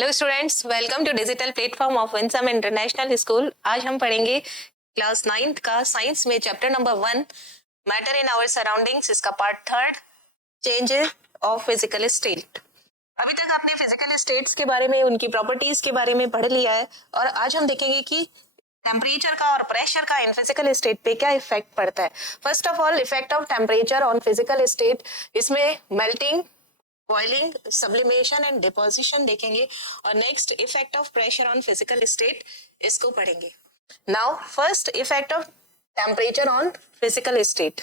Hello students, welcome to digital platform of Winsome International School. आज हम पढ़ेंगे class 9th का साइंस में chapter number 1 matter in our surroundings, इसका part 3 change of physical state. अभी तक आपने फिजिकल स्टेट्स के बारे में, उनकी प्रॉपर्टीज के बारे में पढ़ लिया है और आज हम देखेंगे कि टेम्परेचर का और प्रेशर का इन फिजिकल स्टेट पे क्या इफेक्ट पड़ता है। First of all, effect of temperature on physical state, इसमें melting, boiling, sublimation and deposition देखेंगे और next effect of pressure on physical state, इसको पढ़ेंगे। Now first, effect of temperature on physical state.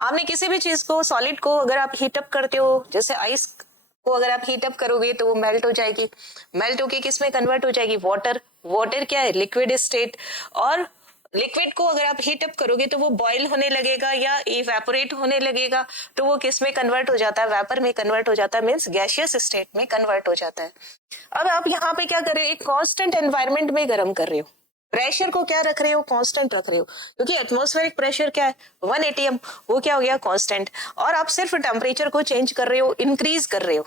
आपने किसी भी चीज को, सॉलिड को अगर आप हीट अप करते हो, जैसे आइस को अगर आप हीट अप करोगे तो वो मेल्ट हो जाएगी। मेल्ट होके किस में कन्वर्ट हो जाएगी? वाटर। वाटर क्या है? Liquid state. और लिक्विड को अगर आप हीट अप करोगे तो वो बॉईल होने लगेगा या इवेपोरेट होने लगेगा, तो वो किस में कन्वर्ट हो जाता है? वेपर में कन्वर्ट हो जाता है, मींस गैसियस स्टेट में कन्वर्ट हो जाता है। अब आप यहाँ पे क्या कर रहे हो? एक कांस्टेंट एनवायरनमेंट में गर्म कर रहे हो। प्रेशर को क्या रख रहे हो? कांस्टेंट रख रहे हो, क्योंकि एटमॉस्फेरिक प्रेशर क्या है? 1 atm, वो क्या हो गया? कांस्टेंट। और आप सिर्फ टेम्परेचर को चेंज कर रहे हो, इंक्रीज कर रहे हो।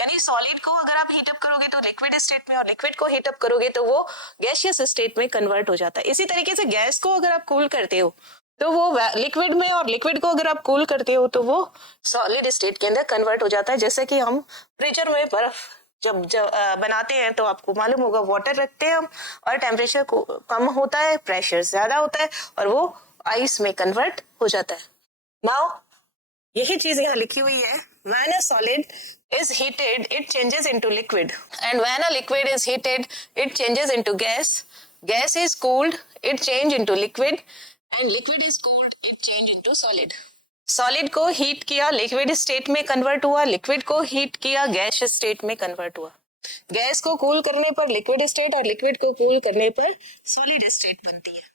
यानी सॉलिड को अगर आप हीट अप करोगे तो लिक्विड स्टेट में, और लिक्विड को हीट अप करोगे तो वो गैसियस स्टेट में कन्वर्ट हो जाता है। इसी तरीके से गैस को अगर आप कूल करते हो तो वो लिक्विड में, और लिक्विड को अगर आप कूल करते हो तो वो सॉलिड स्टेट के अंदर कन्वर्ट हो जाता है। जैसे कि हम फ्रीजर में बर्फ जब बनाते हैं तो आपको मालूम होगा, वाटर रखते हैं हम और टेम्परेचर को कम होता है, प्रेशर ज्यादा होता है और वो आइस में कन्वर्ट हो जाता है। नाउ यही चीज यहाँ लिखी हुई है, when a solid is heated it changes into liquid, and when a liquid is heated it changes into gas. Gas is cooled, it change into liquid, and liquid is cooled, it change into solid. Solid को heat किया, liquid state में convert हुआ, liquid को heat किया, gas state में convert हुआ। Gas को cool करने पर लिक्विड स्टेट और लिक्विड को कूल करने पर सॉलिड स्टेट बनती है।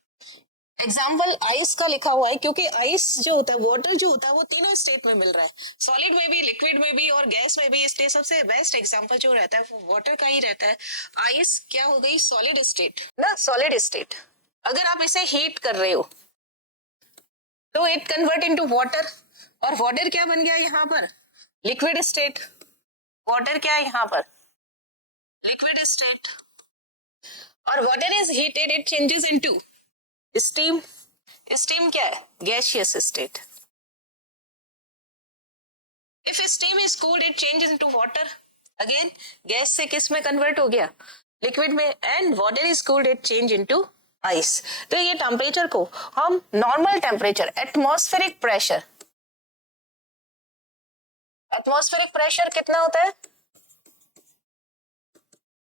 एग्जाम्पल आइस का लिखा हुआ है, क्योंकि आइस जो होता है, वाटर जो होता है, वो तीनों स्टेट में मिल रहा है, सॉलिड में भी, लिक्विड में भी और गैस में भी। इसलिए सबसे बेस्ट एग्जाम्पल जो रहता है वो वाटर का ही रहता है। आइस क्या हो गई? सॉलिड स्टेट ना, सॉलिड स्टेट। अगर आप इसे हीट कर रहे हो तो इट कन्वर्ट इनटू वाटर, और वाटर क्या बन गया यहाँ पर? Liquid state. वाटर क्या है यहाँ पर? Liquid state. और water is heated, it changes into steam. Steam क्या है? Gaseous state. If steam is cooled it changes into water, again gas से किस में कन्वर्ट हो गया? लिक्विड में। And water is cooled it change into ice. तो ये टेम्परेचर को हम normal temperature, atmospheric pressure, atmospheric pressure कितना होता है?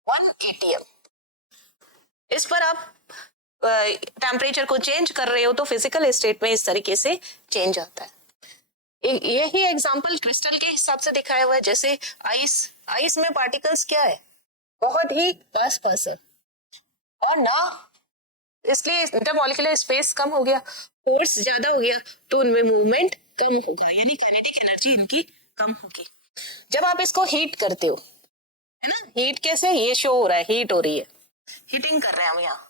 1 atm। इस पर आप टेम्परेचर को चेंज कर रहे हो तो फिजिकल स्टेट में इस तरीके से चेंज आता है। यही एग्जांपल क्रिस्टल के हिसाब से दिखाया हुआ है। जैसे आइस, आइस में पार्टिकल्स क्या है? बहुत ही पास पास है, और ना इसलिए इंटरमॉलिक्यूलर स्पेस कम हो गया, फोर्स ज्यादा हो गया, तो उनमें मूवमेंट कम होगा, यानी काइनेटिक एनर्जी इनकी कम होगी। जब आप इसको हीट करते हो, है ना, हीट कैसे? ये शो हो रहा है, हीट हो रही है, हीटिंग कर रहे हैं हम। यहाँ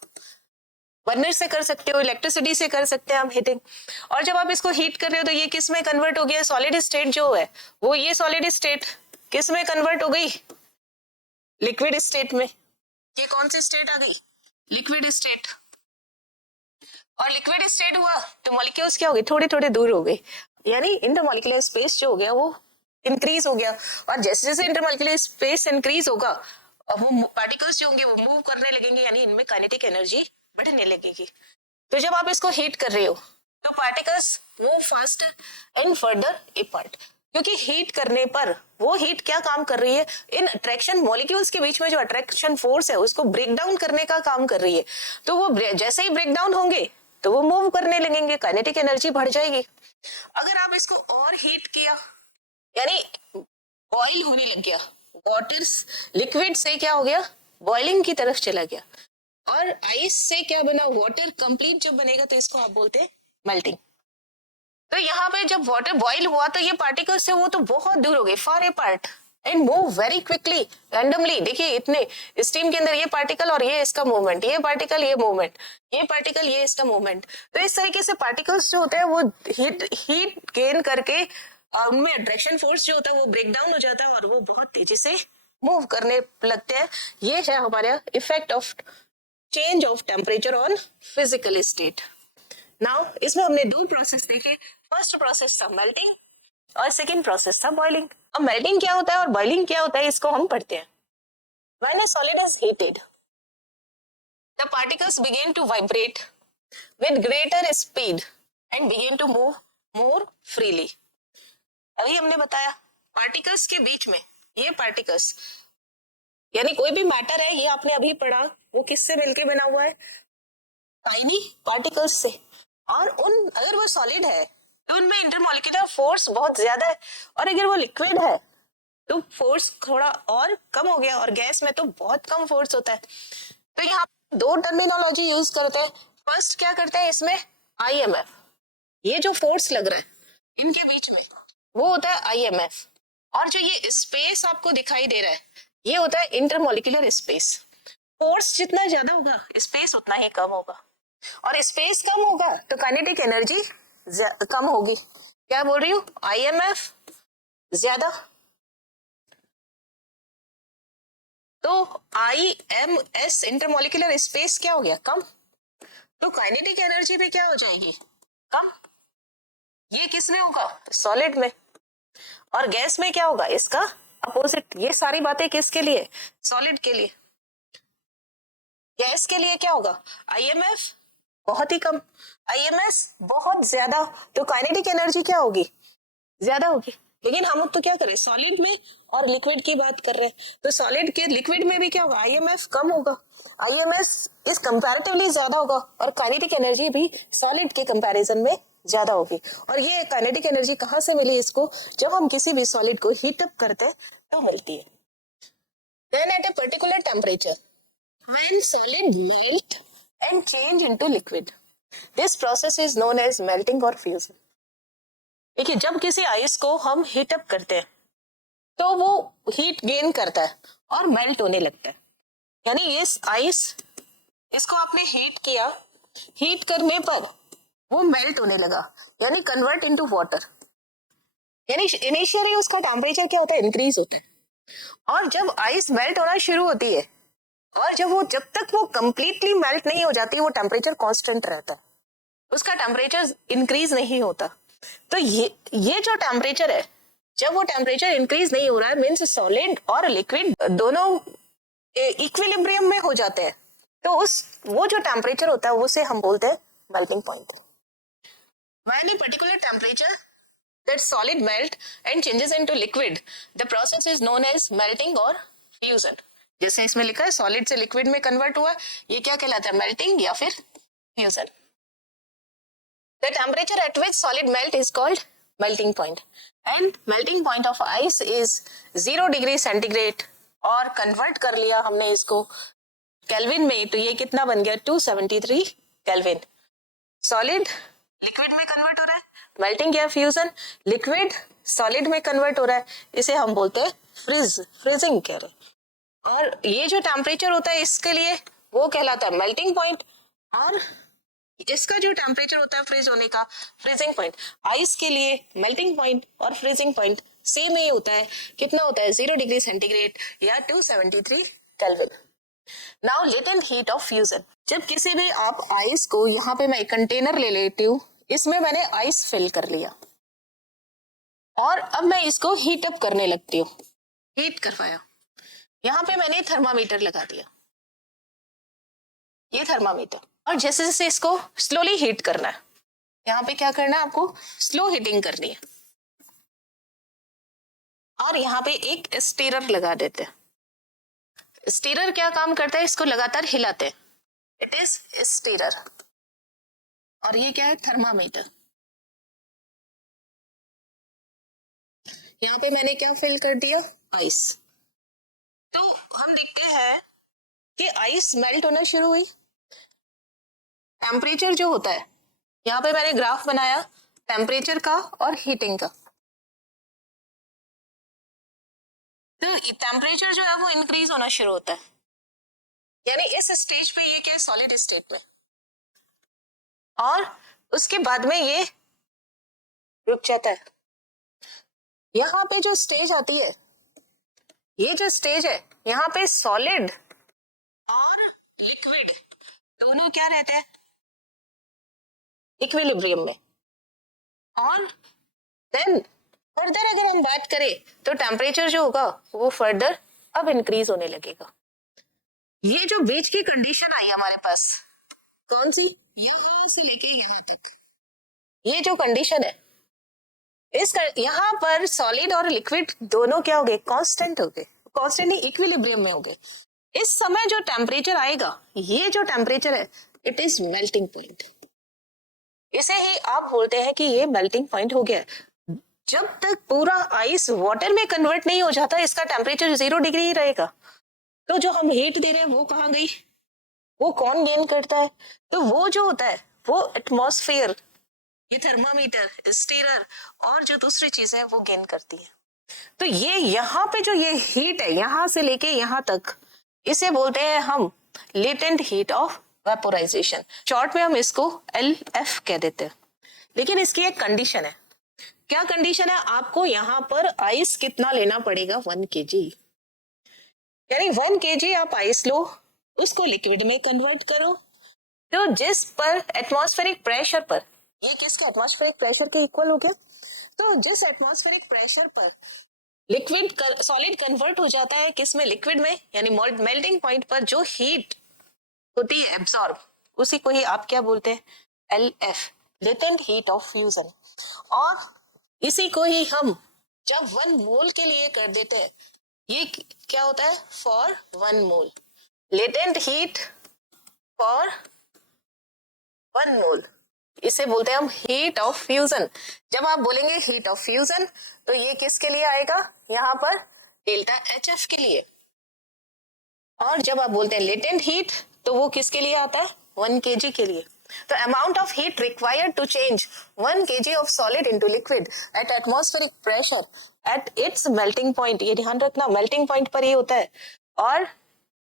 बर्नर से कर सकते हो, इलेक्ट्रिसिटी से कर सकते हैं हम हीटिंग। और जब आप इसको हीट कर रहे हो तो ये किस में कन्वर्ट हो गया? सॉलिड स्टेट जो है वो, ये सॉलिड स्टेट किस में कन्वर्ट हो गई? लिक्विड स्टेट में। ये कौन सी स्टेट आ गई? Liquid state. और लिक्विड स्टेट हुआ तो मॉलिक्यूल्स क्या हो गए? थोड़े थोड़े दूर हो गए, यानी इंटरमॉलिक्यूलर स्पेस जो हो गया वो इंक्रीज हो गया। और जैसे जैसे इंटरमॉलिक्यूलर स्पेस इंक्रीज होगा, वो पार्टिकल्स जो होंगे वो मूव करने लगेंगे, यानी इनमें काइनेटिक एनर्जी बढ़ने लगेगी। तो जब आप इसको हीट कर रहे हो तो particles move faster and further apart, क्योंकि हीट करने पर वो हीट क्या काम कर रही है? इन अट्रैक्शन मॉलिक्यूल्स के बीच में जो अट्रैक्शन फोर्स है उसको ब्रेक डाउन करने का काम कर रही है। तो वो जैसे ही ब्रेक डाउन होंगे तो वो मूव करने लगेंगे, काइनेटिक एनर्जी बढ़ जाएगी। अगर आप इसको और हीट किया, यानी बॉइल होने लग गया, वाटर लिक्विड से क्या हो गया? बॉइलिंग की तरफ चला गया। और आइस से क्या बना? वाटर कंप्लीट जब बनेगा तो इसको आप बोलते हैं मेल्टिंग। तो यहाँ पे जब वाटर बॉइल हुआ तो ये पार्टिकल्स से वो तो बहुत दूर हो गए, far apart, and move very quickly, randomly. देखिए इतने स्टीम के अंदर ये पार्टिकल और ये इसका मूवमेंट, ये पार्टिकल ये मूवमेंट, ये पार्टिकल ये इसका मूवमेंट। तो इस तरीके से पार्टिकल्स जो होते हैं वो हीट गेन करके उनमें अट्रैक्शन फोर्स जो होता है वो ब्रेक डाउन हो जाता है और वो बहुत तेजी से मूव करने लगते हैं। ये है हमारा effect of change of temperature on physical state. Now इसमें हमने दो प्रोसेस देखे। फर्स्ट प्रोसेस था मेल्टिंग और सेकेंड प्रोसेस था बॉइलिंग। अब मेल्टिंग क्या होता है और बॉइलिंग क्या होता है इसको हम पढ़ते हैं। When a solid is heated, the particles begin to vibrate with greater speed and begin to move more freely. अभी हमने बताया पार्टिकल्स के बीच में, ये पार्टिकल्स यानी कोई भी मैटर है, ये आपने अभी पढ़ा, वो किससे मिलके बना हुआ है? टाइनी पार्टिकल्स से। और उन अगर वो सॉलिड है तो उनमें इंटरमॉलिक्यूलर फोर्स बहुत ज्यादा है, और अगर वो लिक्विड है तो फोर्स थोड़ा और कम हो गया, और गैस में तो बहुत कम फोर्स होता है। तो यहाँ दो टर्मिनोलॉजी यूज करते हैं। फर्स्ट क्या करते हैं इसमें, IMF, ये जो फोर्स लग रहा है इनके बीच में वो होता है IMF, और जो ये स्पेस आपको दिखाई दे रहा है ये होता है इंटरमॉलिक्यूलर स्पेस। फोर्स जितना ज्यादा होगा स्पेस उतना ही कम होगा, और स्पेस कम होगा तो काइनेटिक एनर्जी कम होगी। क्या बोल रही हूँ, IMF ज्यादा तो IMS इंटरमॉलिक्यूलर स्पेस क्या हो गया, कम, तो काइनेटिक एनर्जी भी क्या हो जाएगी, कम। ये किसमें होगा, सॉलिड में, और गैस में क्या होगा, इसका अपोजिट। ये सारी बातें किसके लिए, सॉलिड के लिए। गैस के लिए क्या होगा, IMF बहुत ही कम, IMS बहुत ज्यादा, तो काइनेटिक एनर्जी क्या होगी, ज्यादा होगी। लेकिन हम तो क्या करें, सॉलिड में और लिक्विड की बात कर रहे हैं, तो सॉलिड के लिक्विड में भी क्या होगा, IMF कम होगा, IMS इस कंपैरेटिवली ज्यादा होगा, और काइनेटिक एनर्जी भी सॉलिड के कंपैरिजन में ज्यादा होगी। और ये काइनेटिक एनर्जी कहाँ से मिली इसको, जब हम किसी भी सॉलिड को हीट अप करते हैं तो मिलती है। Then at a particular temperature when solid melt and change into liquid, this process is known as melting or fusion. देखिए जब किसी आइस को हम हीट अप करते हैं तो वो हीट गेन करता है और मेल्ट होने लगता है। यानी ये आइस, इसको आपने हीट किया, हीट करने पर वो मेल्ट होने लगा, यानी कन्वर्ट इनटू वाटर। यानी इनिशियली उसका टेम्परेचर क्या होता है, इंक्रीज होता है, और जब आइस मेल्ट होना शुरू होती है और जब तक वो कंप्लीटली मेल्ट नहीं हो जाती वो टेम्परेचर कांस्टेंट रहता है, उसका टेम्परेचर इंक्रीज नहीं होता। तो ये जो टेम्परेचर है, जब वो टेम्परेचर इंक्रीज नहीं हो रहा है मींस सॉलिड और लिक्विड दोनों इक्विलिब्रियम में हो जाते हैं, तो वो जो टेम्परेचर होता है उसे हम बोलते हैं melting point. When A particular temperature that solid melt and changes into liquid, the process is known as melting or fusion. जैसे इसमें लिखा है सॉलिड से लिक्विड में कन्वर्ट हुआ, ये क्या कहलाता है, मेल्टिंग या फिर fusion. The temperature at which solid melt is called melting point, and melting point of ice is 0 degree centigrade, और कन्वर्ट कर लिया हमने इसको केल्विन में, तो ये कितना बन गया, 273 केल्विन। सॉलिड लिक्विड में कन्वर्ट हो रहा है, मेल्टिंग या फ्यूजन, लिक्विड सॉलिड में कन्वर्ट हो रहा है, इसे हम बोलते हैं फ्रीजिंग कह रहे हैं। और ये जो टेम्परेचर होता है इसके लिए वो कहलाता है मेल्टिंग पॉइंट, और इसका जो टेम्परेचर होता है फ्रीज होने का, फ्रीजिंग पॉइंट। आइस के लिए मेल्टिंग पॉइंट और फ्रीजिंग पॉइंट सेम ही होता है, कितना होता है, 0 डिग्री सेंटीग्रेड या 273 kelvin. Now latent heat of fusion, जब किसी भी आप आइस को, यहाँ पे मैं एक कंटेनर ले लेती हूँ, इसमें मैंने आइस फिल कर लिया और अब मैं इसको हीट अप करने लगती हूँ, हीट करवाया, यहाँ पे मैंने थर्मामीटर लगा दिया, ये थर्मामीटर, और जैसे जैसे इसको स्लोली हीट करना है, यहाँ पे क्या करना है, आपको स्लो हीटिंग करनी है, और यहाँ पे एक स्टीरर लगा देते हैं। स्टीरर क्या काम करता है, इसको लगातार हिलाते हैं, इट इज स्टीरर। और ये क्या है, थर्मामीटर। यहाँ पे मैंने क्या फिल कर दिया, आइस। तो हम देखते हैं कि आइस मेल्ट होना शुरू हुई। टेम्परेचर जो होता है, यहाँ पे मैंने ग्राफ बनाया टेम्परेचर का और हीटिंग का, तो टेम्परेचर जो है वो इंक्रीज होना शुरू होता है, यानी इस स्टेज पे ये क्या है, सॉलिड स्टेट में, और उसके बाद में ये रुक जाता है। यहाँ पे जो स्टेज आती है ये जो स्टेज है यहाँ पे सॉलिड और लिक्विड दोनों क्या रहते हैं, इक्विलिब्रियम में। और देन फर्दर अगर हम बात करें तो टेम्परेचर जो होगा वो फर्दर अब इंक्रीज होने लगेगा। ये जो बीच की कंडीशन आई हमारे पास, कौन सी, यहाँ से लेके यहाँ तक, ये जो कंडीशन है यहाँ पर सॉलिड और लिक्विड दोनों क्या हो गए, कांस्टेंट हो गए, कांस्टेंट नहीं इक्विलिब्रियम में हो गए। इस समय जो टेम्परेचर आएगा, ये जो टेम्परेचर है इट इज मेल्टिंग पॉइंट। इसे ही आप बोलते हैं कि ये मेल्टिंग पॉइंट हो गया। जब तक पूरा आइस वाटर में कन्वर्ट नहीं हो जाता इसका टेम्परेचर 0 डिग्री ही रहेगा। तो जो हम हीट दे रहे हैं वो कहाँ गई, वो कौन गेन करता है, तो वो जो होता है वो एटमॉस्फेयर, ये थर्मामीटर, स्टीरर और जो दूसरी चीज है वो गेन करती है। तो ये यहाँ पे जो ये हीट है यहाँ से लेके यहाँ तक, इसे बोलते हैं हम latent heat of vaporisation. Short में हम इसको LF कह देते हैं। लेकिन इसकी एक कंडीशन है। क्या कंडीशन है, आपको यहाँ पर आइस कितना लेना पड़ेगा, 1 kg। यानी 1 kg आप आइस लो, उसको लिक्विड में कन्वर्ट करो, तो जिस पर एटमॉस्फेरिक प्रेशर पर, ये किसके एटमॉस्फेरिक प्रेशर के इक्वल हो गया, तो जिस एटमॉस्फेरिक प्रेशर पर लिक्विड सॉलिड कन्वर्ट हो जाता है किस में, लिक्विड में, यानी मेल्टिंग पॉइंट पर जो हीट होती है एब्सॉर्ब, उसी को ही आप क्या बोलते हैं, LF, latent heat of fusion. और इसी को ही हम जब 1 मोल के लिए कर देते हैं, ये क्या होता है, for 1 mole, latent heat for 1 मोल, इसे बोलते हैं हम हीट ऑफ फ्यूजन। जब आप बोलेंगे हीट ऑफ फ्यूजन तो ये किसके लिए आएगा, यहाँ पर डेल्टा HF के लिए। और जब आप बोलते हैं लेटेंट हीट तो वो किसके लिए आता है, 1 kg के लिए। तो amount of heat required to change 1 kg of solid into liquid at atmospheric pressure at its melting point, ये ध्यान रखना मेल्टिंग पॉइंट पर ही होता है। और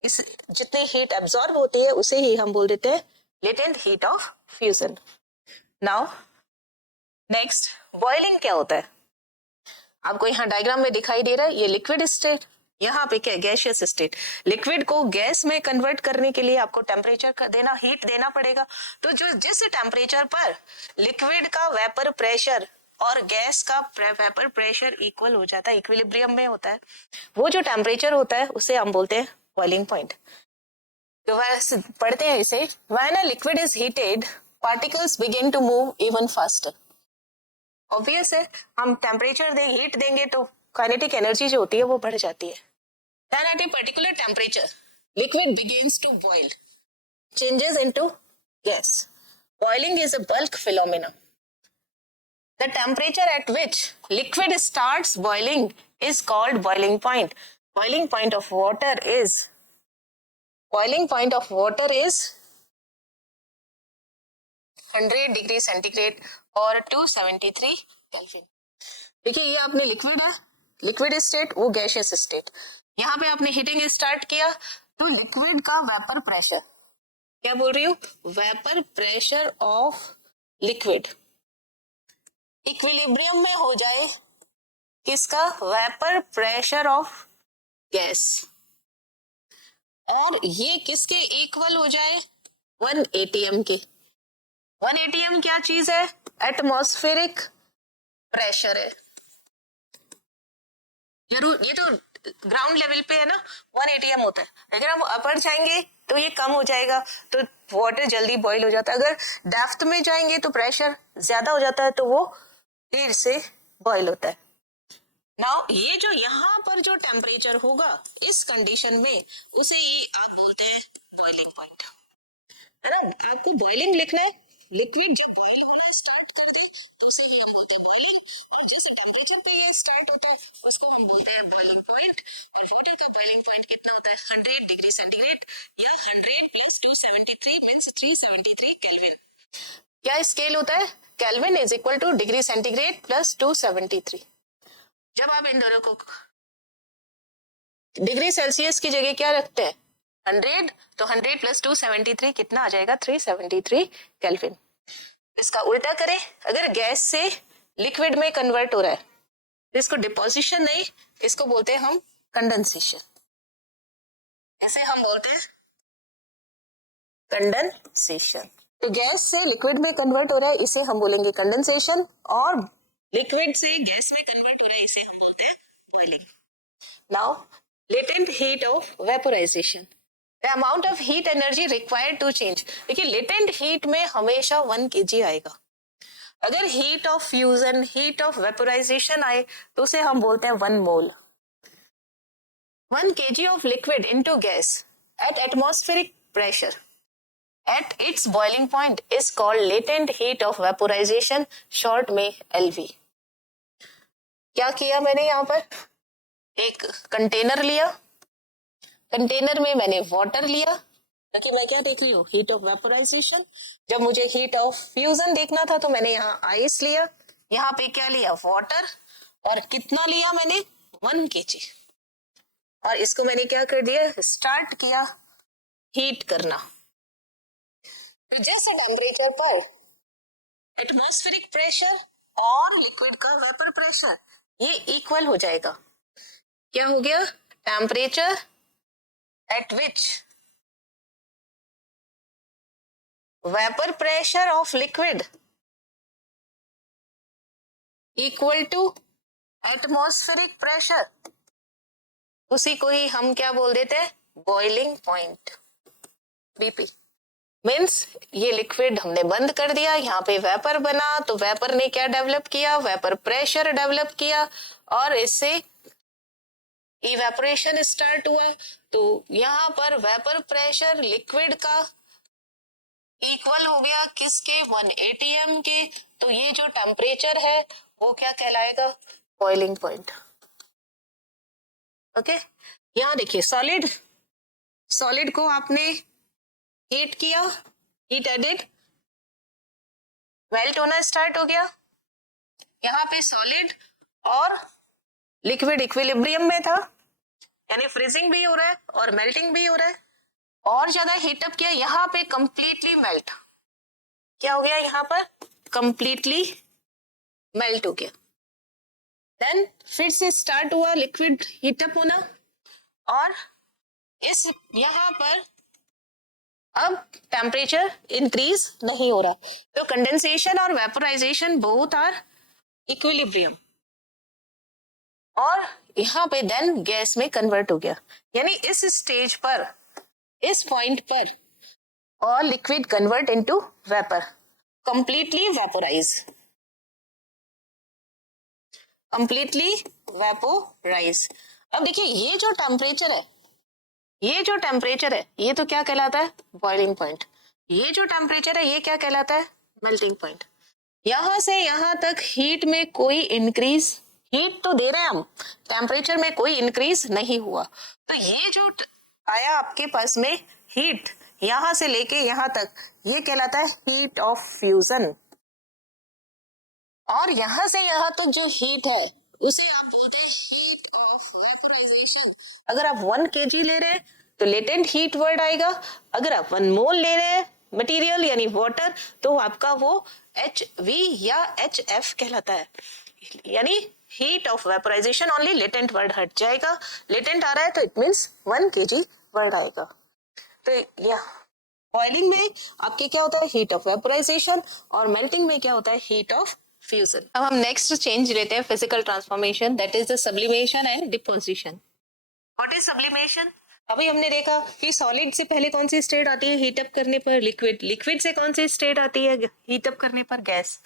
इस जितनी हीट एब्सॉर्ब होती है उसे ही हम बोल देते हैं latent heat of fusion. Now next, boiling क्या होता है, आपको यहाँ डायग्राम में दिखाई दे रहा है, ये लिक्विड स्टेट, यहाँ पे क्या गैसियस स्टेट। लिक्विड को गैस में कन्वर्ट करने के लिए आपको टेम्परेचर देना, हीट देना पड़ेगा। तो जो जिस टेम्परेचर पर लिक्विड का वेपर प्रेशर और गैस का वेपर प्रेशर इक्वल हो जाता है, इक्विलिब्रियम में होता है, वो जो टेम्परेचर होता है उसे हम बोलते हैं बॉइलिंग पॉइंट। तो वैसे पढ़ते हैं इसे, when a liquid is heated particles begin to move even faster. Obvious है, हम टेम्परेचर हीट देंगे तो काइनेटिक एनर्जी जो होती है वो बढ़ जाती है। Then at a particular temperature, liquid begins to boil, changes into gas. Boiling is a bulk phenomena. The temperature at which liquid starts boiling is called boiling point. Boiling point of water is 100 degree centigrade और 273 Kelvin. देखिए ये आपने liquid है, liquid state, वो gaseous state. यहाँ पे आपने heating start किया तो लिक्विड का वेपर प्रेशर, क्या बोल रही हूँ, vapour pressure of liquid equilibrium में हो जाए किसका, वेपर प्रेशर ऑफ गैस, और ये किसके इक्वल हो जाए, 1 atm के। 1 atm क्या चीज है, एटमॉस्फेरिक प्रेशर है। जरूर ये तो ग्राउंड लेवल पे है ना, 1 atm होता है। अगर हम अपर जाएंगे तो ये कम हो जाएगा, तो वाटर जल्दी बॉईल हो जाता है। अगर डेप्थ में जाएंगे तो प्रेशर ज्यादा हो जाता है, तो वो देर से बॉईल होता है। नाउ ये जो यहाँ पर जो टेम्परेचर होगा इस कंडीशन में, उसे ही आप बोलते हैं बॉइलिंग पॉइंट, है ना। आपको बॉइलिंग लिखना है, लिक्विड जब बॉईल होना स्टार्ट कर दे तो उसे ही हम बोलते हैं बॉइलिंग, और जिस टेम्परेचर पे ये स्टार्ट होता है उसको हम बोलते हैं बॉइलिंग पॉइंट। तो वाटर का बॉइलिंग पॉइंट कितना होता है, 100 डिग्री सेंटीग्रेड या 100 प्लस 273 मींस 373 केल्विन। क्या स्केल होता है, kelvin is equal two degree centigrade plus 273। जब आप इन दोनों को डिग्री सेल्सियस की जगह क्या रखते हैं, 100, तो 100 प्लस 273 कितना आ जाएगा, 373 केल्विन। इसका उल्टा करें, अगर गैस से लिक्विड में कन्वर्ट हो रहा है, इसको डिपोजिशन नहीं, इसको बोलते हैं हम कंडेंसेशन, ऐसे हम बोलते हैं कंडेंसेशन। तो गैस से लिक्विड में कन्वर्ट हो रहा है, इसे हम बोलेंगे कंडेंसेशन, और लिक्विड से गैस में कन्वर्ट हो रहा है, इसे हम बोलते हैं boiling. Now latent heat of vaporisation, the amount of heat energy required to change. देखिए लेटेंट हीट में हमेशा 1 kg आएगा। अगर heat of fusion, heat of vaporisation आए तो उसे हम बोलते हैं 1 मोल। 1 kg of liquid into gas at atmospheric pressure at its boiling point is called latent heat of vaporization, short में LV। क्या किया मैंने यहाँ पर, एक कंटेनर लिया, कंटेनर में मैंने वाटर लिया, ताकि मैं क्या देख रही हूँ, हीट ऑफ वेपोराइजेशन। जब मुझे हीट ऑफ फ्यूजन देखना था तो मैंने यहाँ आइस लिया, यहाँ पे क्या लिया, वाटर, और कितना लिया मैंने, 1 kg, और इसको मैंने क्या कर दिया, स्टार्ट किया हीट करना। तो जैसे टेम्परेचर पर एटमॉस्फेरिक प्रेशर और लिक्विड का वेपर प्रेशर ये इक्वल हो जाएगा। क्या हो गया, temperature at which vapour pressure of liquid equal to atmospheric pressure, उसी को ही हम क्या बोल देते हैं, बॉइलिंग पॉइंट, बीपी। मीन्स ये लिक्विड हमने बंद कर दिया, यहाँ पे वेपर बना, तो वेपर ने क्या डेवलप किया, वेपर प्रेशर डेवलप किया, और इससे इवेपोरेशन स्टार्ट हुआ। तो यहाँ पर वेपर प्रेशर लिक्विड का इक्वल हो गया किसके, 1 atm के। तो ये जो टेम्परेचर है वो क्या कहलाएगा, बॉइलिंग पॉइंट। ओके, यहाँ देखिए सॉलिड, सॉलिड को आपने हीट किया, हीट एडेड, मेल्ट होना स्टार्ट हो गया। यहाँ पे सॉलिड और लिक्विड इक्विलिब्रियम में था, यानी फ्रीजिंग भी हो रहा है और मेल्टिंग भी हो रहा है। और ज्यादा हीटअप किया, यहाँ पे कंप्लीटली मेल्ट, क्या हो गया, यहाँ पर कंप्लीटली मेल्ट हो गया। देन फिर से स्टार्ट हुआ लिक्विड हीटअप होना, और इस यहाँ पर अब टेम्परेचर इंक्रीज नहीं हो रहा। तो कंडेंसेशन और वेपोराइजेशन बोथ आर इक्विलिब्रियम, और यहाँ पे देन गैस में कन्वर्ट हो गया। यानी इस स्टेज पर, इस पॉइंट पर और liquid convert into vapour, completely vaporise, completely vaporise. अब देखिए ये जो टेम्परेचर है, ये जो टेम्परेचर है ये तो क्या कहलाता है, बॉइलिंग पॉइंट। ये जो टेम्परेचर है ये क्या कहलाता है, मेल्टिंग पॉइंट। यहां से यहां तक हीट में कोई इंक्रीज, हीट तो दे रहे हैं हम, टेम्परेचर में कोई इंक्रीज नहीं हुआ। तो ये जो आया आपके पास में हीट, यहां से लेके यहां तक, ये कहलाता है हीट ऑफ फ्यूजन। और यहां से यहां तक जो हीट है उसे आप बोलते हैं हीट ऑफ वेपोराइजेशन। अगर आप 1 kg ले रहे हैं तो लेटेंट हीट वर्ड आएगा। अगर आप 1 मोल ले रहे हैं मटेरियल यानी वाटर, तो आपका वो HV या HF कहलाता है, यानी heat of vaporisation only latent word हट जाएगा। लेटेंट आ रहा है तो इट मींस 1 kg वर्ड आएगा। तो या बॉइलिंग में आपके क्या होता है, हीट ऑफ वेपोराइजेशन, और मेल्टिंग में क्या होता है, हीट ऑफ फ्यूजन। अब हम नेक्स्ट चेंज लेते हैं, physical transformation, that is the sublimation and deposition. What is sublimation? अभी हमने देखा कि सॉलिड से पहले कौन सी स्टेट आती है हीटअप करने पर, लिक्विड, लिक्विड से कौन सी स्टेट आती है हीटअप करने पर, गैस।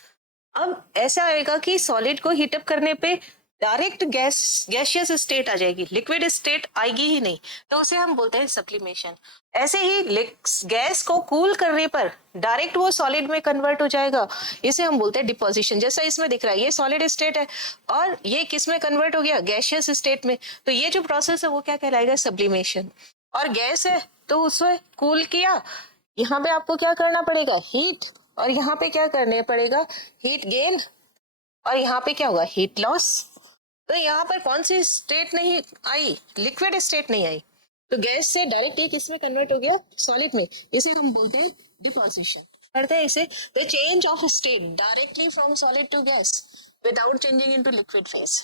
अब ऐसा आएगा कि सॉलिड को हीटअप करने पे डायरेक्ट गैसियस स्टेट आ जाएगी, लिक्विड स्टेट आएगी ही नहीं, तो उसे हम बोलते हैं सब्लिमेशन। ऐसे ही गैस को कूल करने पर डायरेक्ट वो सॉलिड में कन्वर्ट हो जाएगा, इसे हम बोलते हैं डिपोजिशन। जैसा इसमें दिख रहा है ये सॉलिड स्टेट है और ये किस में कन्वर्ट हो गया, गैसियस स्टेट में, तो ये जो प्रोसेस है वो क्या कहलाएगा, सब्लिमेशन। और गैस है तो उसे कूल किया, यहाँ पे आपको क्या करना पड़ेगा, हीट, और यहाँ पे क्या करने पड़ेगा, हीट गेन, और यहाँ पे क्या होगा, हीट लॉस। तो यहाँ पर कौन सी स्टेट नहीं आई, लिक्विड स्टेट नहीं आई, तो गैस से डायरेक्ट ये किस में कन्वर्ट हो गया, सॉलिड में, इसे हम बोलते हैं डिपोजिशन। करते हैं इसे, the change of state directly from solid to gas without changing into liquid phase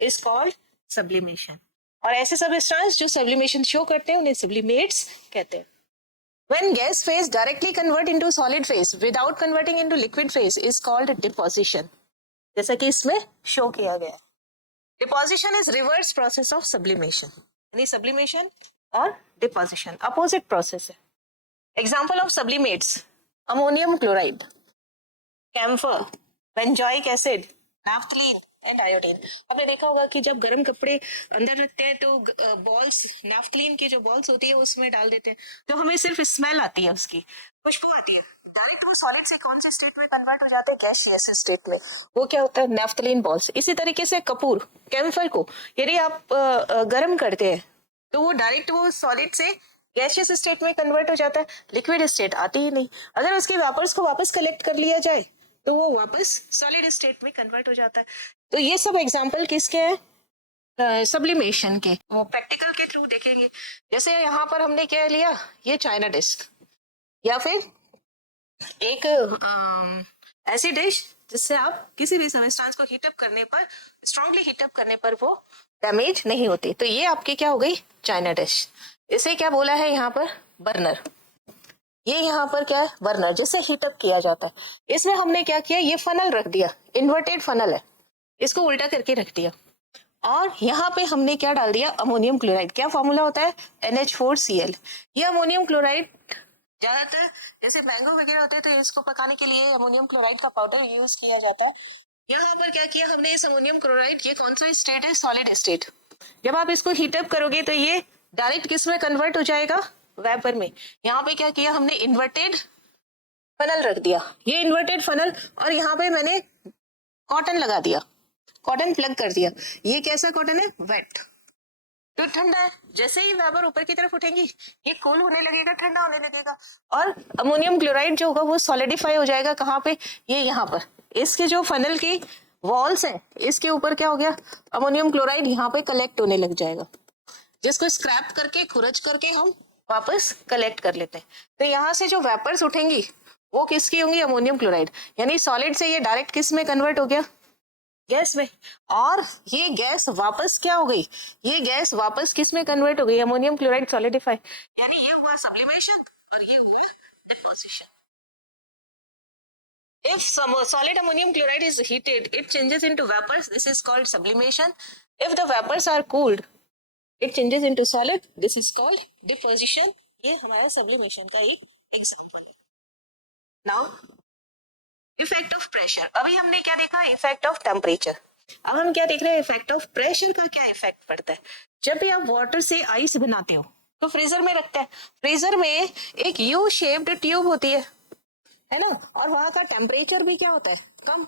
is called sublimation. और ऐसे सबस्टेंस जो सब्लिमेशन शो करते हैं उन्हें सब्लिमेट्स कहते हैं. When gas phase directly convert into solid phase without converting into liquid phase is called deposition. जैसा कि इसमें शो किया गया है. Deposition is reverse process of sublimation. यानी sublimation और deposition opposite process है. Example of sublimates: ammonium chloride, camphor, benzoic acid, naphthalene and iodine. आपने देखा होगा कि जब गर्म कपड़े अंदर रखते हैं तो बॉल्स, नाफ्थलीन की जो बॉल्स होती है उसमें डाल देते हैं, तो हमें सिर्फ स्मेल आती है, उसकी खुशबू आती है. डायरेक्ट वो सॉलिड से कौन से स्टेट में कन्वर्ट हो जाते हैं? गैसियस स्टेट में. वो क्या होता है? नाफ्थलीन बॉल्स. इसी तरीके से कपूर, कैम्फर को यदि आप गर्म करते हैं तो वो डायरेक्ट वो सॉलिड से गैसियस स्टेट में कन्वर्ट हो जाता है, लिक्विड स्टेट आती ही नहीं. अगर उसके वेपर्स को वापस कलेक्ट कर लिया जाए तो वो वापस सॉलिड स्टेट में कन्वर्ट हो जाता है. तो ये सब एग्जांपल किसके हैं? सब्लिमेशन के. वो प्रैक्टिकल के थ्रू देखेंगे. जैसे यहाँ पर हमने क्या लिया, ये चाइना डिस्क या फिर एक ऐसी डिश जिससे आप किसी भी सबस्टेंस को हीटअप करने पर, स्ट्रांगली हीटअप करने पर वो डैमेज नहीं होती. तो ये आपकी क्या हो गई? China dish. इसे क्या बोला है यहाँ पर? बर्नर. ये यहाँ पर क्या है? बर्नर, जिससे हीटअप किया जाता है. इसमें हमने क्या किया? ये फनल रख दिया, इन्वर्टेड फनल है, इसको उल्टा करके रख दिया. और यहाँ पे हमने क्या डाल दिया? Ammonium chloride. क्या फॉर्मूला होता है? NH4Cl. ये अमोनियम क्लोराइड ज्यादातर जैसे मैंगो वगैरह होते हैं तो इसको पकाने के लिए अमोनियम क्लोराइड का पाउडर यूज किया जाता है. यहाँ पर क्या किया हमने? इस अमोनियम क्लोराइड, ये कौन सा स्टेट है? Solid state. जब आप इसको हीटअप करोगे तो ये डायरेक्ट किस में कन्वर्ट हो जाएगा? वेपर में. यहाँ पे क्या किया हमने? इन्वर्टेड फनल रख दिया, ये इन्वर्टेड फनल, और यहाँ पे मैंने कॉटन लगा दिया, कॉटन प्लग कर दिया. ये कैसा कॉटन है? वेट. तो ठंडा है. जैसे ही वेपर ऊपर की तरफ उठेंगी ये कूल होने लगेगा, ठंडा होने लगेगा, और अमोनियम क्लोराइड जो होगा वो सॉलिडिफाई हो जाएगा. कहाँ पे? ये यहाँ पर. इसके जो फनल की वॉल्स हैं इसके ऊपर क्या हो गया? अमोनियम क्लोराइड यहाँ पे कलेक्ट होने लग जाएगा, जिसको स्क्रैप करके, खुरच करके हम वापस कलेक्ट कर लेते हैं. तो यहाँ से जो वेपर्स उठेंगी वो किसकी होंगी? Ammonium chloride. यानी सॉलिड से ये डायरेक्ट किस में कन्वर्ट हो गया? गैस में. और ये गैस वापस क्या हो गई? ये गैस वापस किस में कन्वर्ट हो गई? Ammonium chloride solidify. यानी ये हुआ सब्लिमेशन और ये हुआ deposition. If some solid ammonium chloride is heated, it changes into vapors. This is called sublimation. If the vapors are cooled, it changes into solid. This is called deposition. ये हमारा sublimation का एक example है. Now, effect of pressure. अभी हमने क्या देखा? Effect of temperature. अब हम क्या देख रहे हैं? इफेक्ट ऑफ प्रेशर का क्या इफेक्ट पड़ता है. जब भी आप वाटर से आइस बनाते हो तो फ्रीजर में रखते हैं. फ्रीजर में एक यू शेप्ड ट्यूब होती है ना, और वहां का टेम्परेचर भी क्या होता है? कम.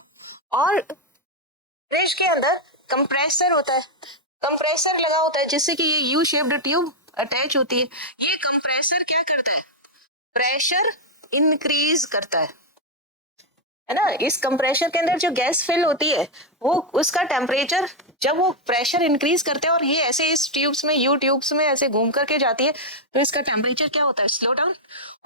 और फ्रिज के अंदर कंप्रेसर होता है, कंप्रेसर लगा होता है जिससे कि ये यू शेप्ड ट्यूब अटैच होती है. ये कंप्रेसर क्या करता है? प्रेशर इंक्रीज करता है ना. इस कंप्रेसर के अंदर जो गैस फिल होती है वो, उसका टेम्परेचर जब वो प्रेशर इंक्रीज करते हैं और ये ऐसे इस ट्यूब्स में, यू ट्यूब्स में ऐसे घूम करके जाती है, तो इसका टेम्परेचर क्या होता है? Slow down.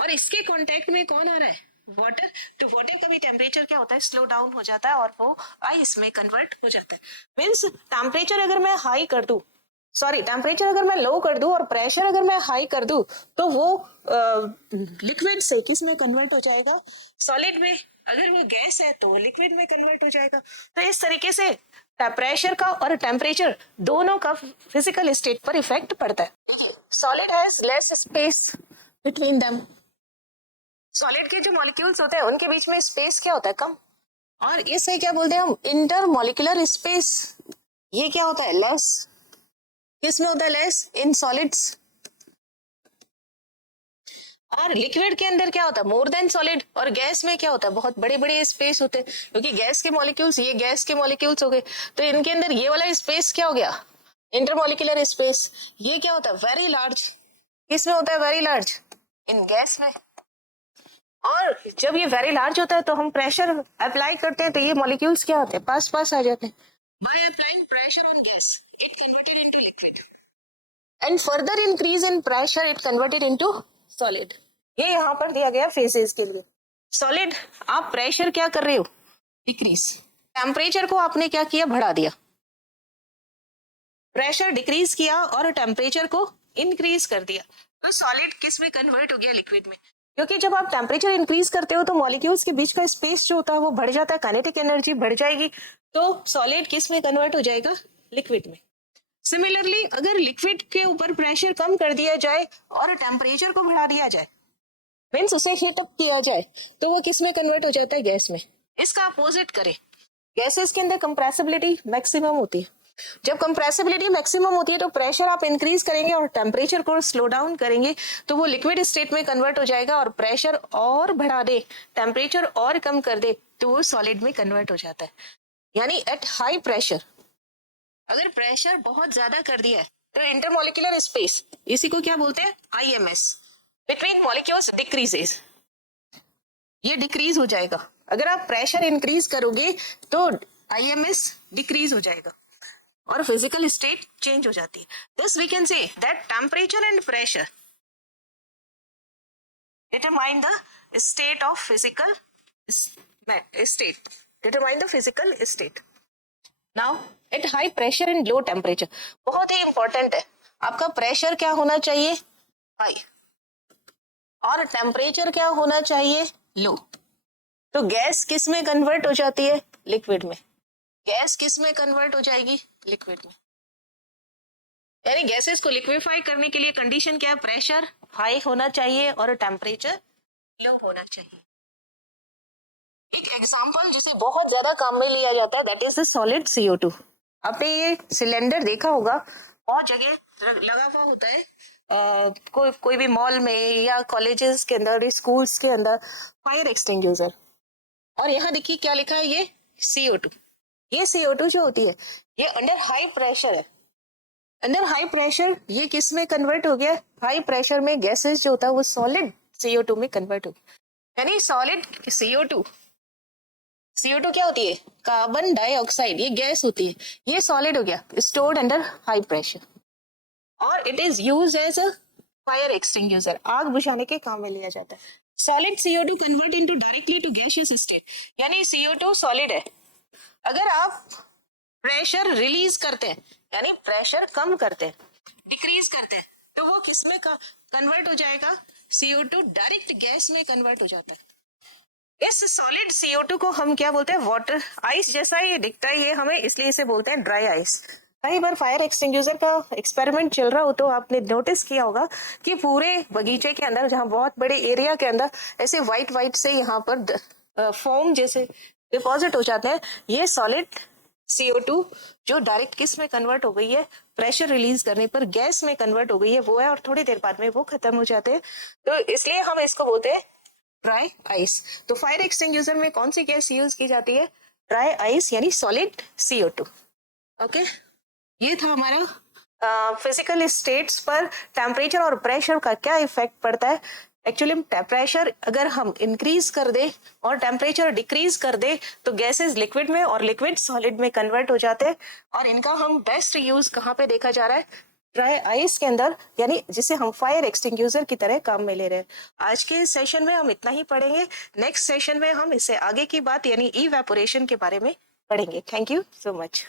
और इसके कांटेक्ट में कौन आ रहा है? वाटर. तो वाटर का भी टेम्परेचर क्या होता है? स्लो डाउन हो जाता है और वो आइस में कन्वर्ट हो जाता है. मीन्स टेम्परेचर अगर मैं हाई कर दूं, सॉरी, टेम्परेचर अगर मैं लो कर दूं और प्रेशर अगर मैं हाई कर दूं, तो वो लिक्विड से किस में कन्वर्ट हो जाएगा? सॉलिड में. अगर वो गैस है तो वो लिक्विड में कन्वर्ट हो जाएगा. तो इस तरीके से प्रेशर का और टेम्परेचर दोनों का फिजिकल स्टेट पर इफेक्ट पड़ता है. Solid has less space between them. Solid के जो मॉलिक्यूल्स होते हैं उनके बीच में स्पेस क्या होता है? कम. और इसे क्या बोलते हैं हम? Intermolecular space. ये क्या होता है? लेस. किसमें होता है लेस? In solids. और लिक्विड के अंदर क्या होता है? More than solid. और गैस में क्या होता है? बहुत बड़े बड़े स्पेस होते हैं, क्योंकि गैस के मॉलिक्यूल्स, ये गैस के मॉलिक्यूल्स हो गए, तो इनके अंदर ये वाला स्पेस क्या हो गया? Intermolecular space. ये क्या होता है? Very large. किसमें होता है वेरी लार्ज? इन गैस में. और जब ये वेरी लार्ज होता है तो हम प्रेशर अप्लाई करते हैं तो ये मॉलिक्यूल्स क्या होते हैं? पास पास आ जाते हैं. By applying pressure on gas it converted into liquid, and further increase in pressure it converted into solid. ये यहाँ पर दिया गया फेजेस के लिए. सॉलिड, आप प्रेशर क्या कर रहे हो? डिक्रीज. टेम्परेचर को आपने क्या किया? बढ़ा दिया. प्रेशर डिक्रीज किया और टेम्परेचर को इंक्रीज कर दिया, तो सॉलिड किस में कन्वर्ट हो गया? लिक्विड में। क्योंकि जब आप टेम्परेचर इंक्रीज करते हो तो मॉलिक्यूल्स के बीच का स्पेस जो होता है वो बढ़ जाता है, काइनेटिक एनर्जी बढ़ जाएगी, तो सॉलिड किस में कन्वर्ट हो जाएगा? लिक्विड में। सिमिलरली अगर लिक्विड के ऊपर प्रेशर कम कर दिया जाए और टेम्परेचर को बढ़ा दिया जाए, मीन्स उसे हीट अप किया जाए, तो वो किस में कन्वर्ट हो जाता है? गैस में। इसका अपोजिट करें, गैसेस के अंदर कंप्रेसिबिलिटी मैक्सिमम होती है। जब कंप्रेसिबिलिटी मैक्सिमम होती है तो प्रेशर आप इंक्रीज करेंगे और टेम्परेचर को स्लो डाउन करेंगे, तो वो लिक्विड स्टेट में कन्वर्ट हो जाएगा, और प्रेशर और बढ़ा दे, टेम्परेचर और कम कर दे, तो वो सॉलिड में कन्वर्ट हो जाता है। यानी एट हाई प्रेशर, अगर प्रेशर बहुत ज्यादा कर दिया है तो इंटरमोलिकुलर स्पेस, इसी को क्या बोलते हैं? IMS, बिटवीन मॉलिक्यूल्स डिक्रीजेस, ये डिक्रीज हो जाएगा। अगर आप प्रेशर इंक्रीज करोगे तो IMS डिक्रीज हो जाएगा और फिजिकल स्टेट चेंज हो जाती है। This we can say that temperature and pressure determine the state of physical state, determine the physical state. Now at high pressure and low temperature, बहुत ही important है, आपका pressure क्या होना चाहिए? हाई, और टेम्परेचर क्या होना चाहिए? लो। तो गैस किस में कन्वर्ट हो जाती है? लिक्विड में। गैस किस में कन्वर्ट हो जाएगी? लिक्विड में। यानी गैसेस को लिक्विफाई करने के लिए कंडीशन क्या है? प्रेशर हाई होना चाहिए और टेम्परेचर लो होना चाहिए। एक एग्जांपल जिसे बहुत ज्यादा काम में लिया जाता है, that is the solid CO2। आपने ये सिलेंडर देखा होगा, बहुत जगह लगा हुआ होता है, कोई भी मॉल में या कॉलेजेस के अंदर, स्कूल्स के अंदर, फायर एक्सटिंग्विशर। और यहाँ देखिए क्या लिखा है, ये CO2। ये CO2 जो होती है ये अंडर हाई प्रेशर है। अंडर हाई प्रेशर ये किस में कन्वर्ट हो गया? हाई प्रेशर में गैसेस जो होता है वो सॉलिड CO2 में कन्वर्ट हो गया। यानी सॉलिड CO2 क्या होती है? कार्बन डाइऑक्साइड, ये गैस होती है, ये सॉलिड हो गया, स्टोर्ड अंडर हाई प्रेशर, और it is used as a fire extinguisher, आग बुझाने के काम में लिया जाता है। Solid CO2 convert into directly to gaseous state, यानी CO2 सॉलिड है। अगर आप प्रेशर रिलीज करते हैं, यानी प्रेशर कम करते हैं, डिक्रीज करते हैं, तो वो किस में कन्वर्ट हो जाएगा? CO2 डायरेक्ट गैस में कन्वर्ट हो जाता है। इस सॉलिड CO2 को हम क्या बोलते हैं? वाटर आइस जैसा ये दिखता है ये हमें, इसलिए इसे बोलते हैं ड्राई आइस। कई बार फायर एक्सटिंग्विशर का एक्सपेरिमेंट चल रहा हो तो आपने नोटिस किया होगा कि पूरे बगीचे के अंदर, जहाँ बहुत बड़े एरिया के अंदर ऐसे व्हाइट से यहाँ पर फोम जैसे डिपॉजिट हो जाते हैं, ये सॉलिड CO2 जो डायरेक्ट किस में कन्वर्ट हो गई है? प्रेशर रिलीज करने पर गैस में कन्वर्ट हो गई है, वो है, और थोड़ी देर बाद में वो खत्म हो जाते हैं, तो इसलिए हम इसको बोलते हैं ड्राई आइस। तो फायर एक्सटिंग्विशर में कौन सी गैस यूज की जाती है? ड्राई आइस, यानी सॉलिड CO2। ओके, ये था हमारा फिजिकल स्टेट्स पर टेम्परेचर और प्रेशर का क्या इफेक्ट पड़ता है। एक्चुअली प्रेशर अगर हम इंक्रीज कर दे और टेम्परेचर डिक्रीज कर दे तो गैसेस लिक्विड में और लिक्विड सॉलिड में कन्वर्ट हो जाते हैं, और इनका हम बेस्ट यूज कहाँ पे देखा जा रहा है? ड्राई आइस के अंदर, यानी जिसे हम फायर एक्सटिंग्विशर की तरह काम में ले रहे हैं। आज के सेशन में हम इतना ही पढ़ेंगे, नेक्स्ट सेशन में हम इससे आगे की बात यानी इवेपोरेशन के बारे में पढ़ेंगे। Thank you so much.